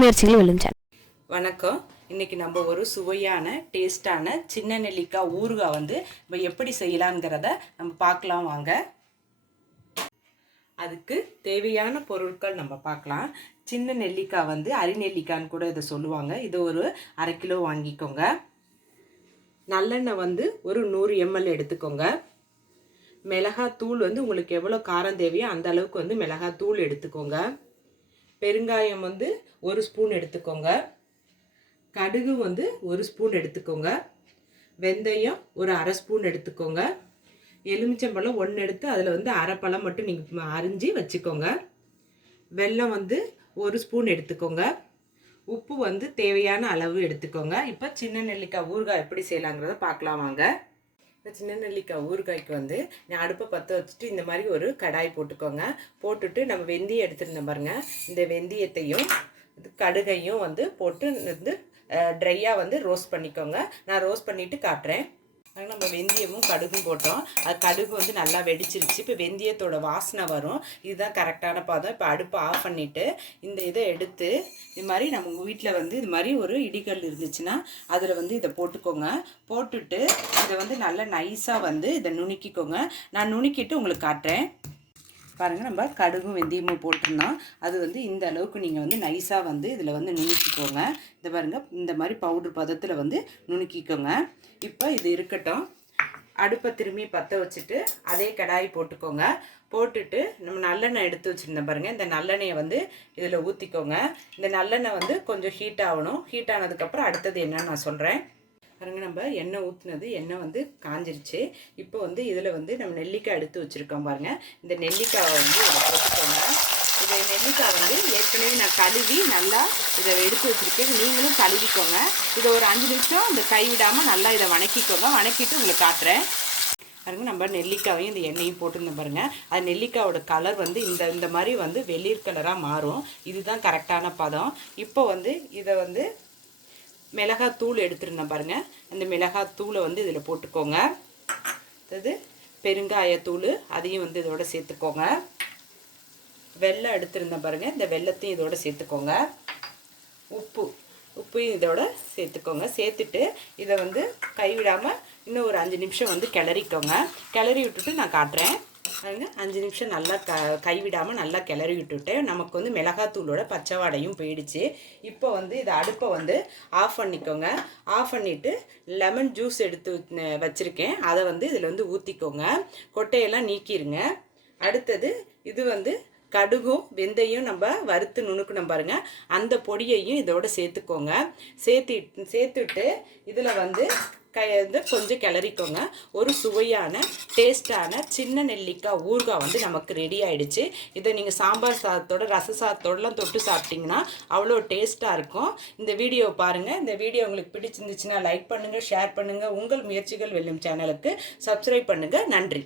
முயற்சிகள் விழுந்தன வணக்கம். இன்னைக்கு நம்ம ஒரு சுவையான டேஸ்டான சின்ன நெல்லிக்காய் ஊறுகாய் வந்து நம்ம எப்படி செய்யலாங்கிறத நம்ம பார்க்கலாம் வாங்க. அதுக்கு தேவையான பொருட்கள் நம்ம பார்க்கலாம். சின்ன நெல்லிக்காய் வந்து அரி நெல்லிக்காய்ன்னு கூட இதை சொல்லுவாங்க. இது ஒரு அரை கிலோ வாங்கிக்கோங்க. நல்லெண்ணெய் வந்து ஒரு நூறு எம்எல் எடுத்துக்கோங்க. மிளகாய் தூள் வந்து உங்களுக்கு எவ்வளோ காரம் தேவையோ அந்த அளவுக்கு வந்து மிளகாய் தூள் எடுத்துக்கோங்க. பெருங்காயம் வந்து ஒரு ஸ்பூன் எடுத்துக்கோங்க. கடுகு வந்து ஒரு ஸ்பூன் எடுத்துக்கோங்க. வெந்தயம் ஒரு அரை ஸ்பூன் எடுத்துக்கோங்க. எலுமிச்சம்பழம் ஒன்று எடுத்து அதில் வந்து அரை பழம் மட்டும் நீங்கள் அரிஞ்சு வச்சுக்கோங்க. வெல்லம் வந்து ஒரு ஸ்பூன் எடுத்துக்கோங்க. உப்பு வந்து தேவையான அளவு எடுத்துக்கோங்க. இப்போ சின்ன நெல்லிக்காய் ஊறுகாய் எப்படி செய்யலாங்கிறத பார்க்கலாம் வாங்க. இந்த சின்ன நெல்லிக்காய் ஊறுகாய்க்கு வந்து நான் அடுப்பை பற்ற வச்சுட்டு இந்த மாதிரி ஒரு கடாய் போட்டுக்கோங்க. போட்டுட்டு நம்ம வெந்தயம் எடுத்துருந்தோம் பாருங்க. இந்த வெந்தயத்தையும் கடுகையும் வந்து போட்டு வந்து ட்ரையாக வந்து ரோஸ்ட் பண்ணிக்கோங்க. நான் ரோஸ்ட் பண்ணிவிட்டு காட்டுறேன். அது நம்ம வெந்தயமும் கடுகும் போட்டோம். அது கடுகு வந்து நல்லா வெடிச்சிருச்சு. இப்போ வெந்தயத்தோட வாசனை வரும். இதுதான் கரெக்டான பாதம். இப்போ அடுப்பை ஆஃப் பண்ணிவிட்டு இந்த இதை எடுத்து இது மாதிரி நம்ம உங்கள் வீட்டில் வந்து இது மாதிரி ஒரு இடிகல் இருந்துச்சுன்னா அதில் வந்து இதை போட்டுக்கோங்க. போட்டுட்டு இதை வந்து நல்லா நைஸாக வந்து இதை நுணுக்கிக்கோங்க. நான் நுணுக்கிட்டு உங்களுக்கு காட்டுறேன். பாருங்கள் நம்ம கடுகும் வெந்தயமும் போட்டிருந்தோம். அது வந்து இந்த அளவுக்கு நீங்கள் வந்து நைஸாக வந்து இதில் வந்து நுணுக்கிக்கோங்க. இந்த பாருங்கள் இந்த மாதிரி பவுட்ரு பதத்தில் வந்து நுணுக்கிக்கோங்க. இப்போ இது இருக்கட்டும். அடுப்பை திரும்பி பற்ற வச்சுட்டு அதே கடாய் போட்டுக்கோங்க. போட்டுட்டு நம்ம நல்லெண்ணெய் எடுத்து வச்சுருந்தேன் பாருங்கள் இந்த நல்லெண்ணெயை வந்து இதில் ஊற்றிக்கோங்க இந்த நல்லெண்ணெய் வந்து கொஞ்சம் ஹீட் ஆகணும். ஹீட் ஆனதுக்கப்புறம் அடுத்தது என்னன்னு நான் சொல்கிறேன் பாருங்க நம்ம எண்ணெய் ஊற்றுனது எண்ணெய் வந்து காஞ்சிருச்சு. இப்போ வந்து இதில் வந்து நம்ம நெல்லிக்காய் எடுத்து வச்சுருக்கோம் பாருங்கள் இந்த நெல்லிக்காயை வந்து இதில் போட்டுக்கோங்க. இதை நெல்லிக்காய் வந்து ஏற்கனவே நான் கழுவி நல்லா இதை எடுத்து வச்சுருக்கேன். நீங்களும் கழுவிக்கோங்க. இதை ஒரு அஞ்சு நிமிஷம் இந்த கை விடாமல் நல்லா இதை வணக்கிக்கோங்க. வணக்கிட்டு உங்களுக்கு காட்டுறேன். பாருங்க நம்ம நெல்லிக்காயும் இந்த எண்ணெயும் போட்டுருந்தோம் பாருங்கள் அது நெல்லிக்காயோட கலர் வந்து இந்த இந்த மாதிரி வந்து வெளிர் கலராக மாறும். இதுதான் கரெக்டான பதம். இப்போ வந்து இதை வந்து மிளகாத்தூள் எடுத்துருந்தேன் பாருங்கள் அந்த மிளகாத்தூளை வந்து இதில் போட்டுக்கோங்க. அதாவது பெருங்காயத்தூள் அதையும் வந்து இதோட சேர்த்துக்கோங்க. வெள்ளம் எடுத்துருந்தேன் பாருங்கள் இந்த வெல்லத்தையும் இதோட சேர்த்துக்கோங்க. உப்பு உப்பையும் இதோட சேர்த்துக்கோங்க. சேர்த்துட்டு இதை வந்து கைவிடாமல் இன்னும் ஒரு அஞ்சு நிமிஷம் வந்து கிளறிக்கோங்க. கிளறி விட்டுட்டு நான் காட்டுறேன். பாருங்க. அஞ்சு நிமிஷம் நல்லா க கைவிடாமல் நல்லா கிளறி விட்டுட்டேன். நமக்கு வந்து மிளகாத்தூளோட பச்சைவாடையும் போயிடுச்சு. இப்போ வந்து இதை அடுப்பை வந்து ஆஃப் பண்ணிக்கோங்க. ஆஃப் பண்ணிவிட்டு லெமன் ஜூஸ் எடுத்து வச்சுருக்கேன். அதை வந்து இதில் வந்து ஊற்றிக்கோங்க கொட்டையெல்லாம் நீக்கிருங்க. அடுத்தது இது வந்து கடுகும் வெந்தயம் நம்ம வறுத்து நுணுக்கணும் பாருங்க. அந்த பொடியையும் இதோட சேர்த்துக்கோங்க. சேர்த்து சேர்த்துட்டு இதில் வந்து கை வந்து கொஞ்சம் கிளறிக்கோங்க. ஒரு சுவையான டேஸ்டான சின்ன நெல்லிக்காய் ஊறுகாய் வந்து நமக்கு ரெடி ஆகிடுச்சு இதை நீங்கள் சாம்பார் சாதத்தோட ரச சாதத்தோடலாம் தொட்டு சாப்பிட்டிங்கன்னா அவ்வளோ டேஸ்ட்டாக இருக்கும். இந்த வீடியோ பாருங்கள் இந்த வீடியோ உங்களுக்கு பிடிச்சிருந்துச்சுன்னா லைக் பண்ணுங்கள் ஷேர் பண்ணுங்கள் உங்கள் முயற்சிகள் வெல்லும் சேனலுக்கு சப்ஸ்கிரைப் பண்ணுங்கள் நன்றி.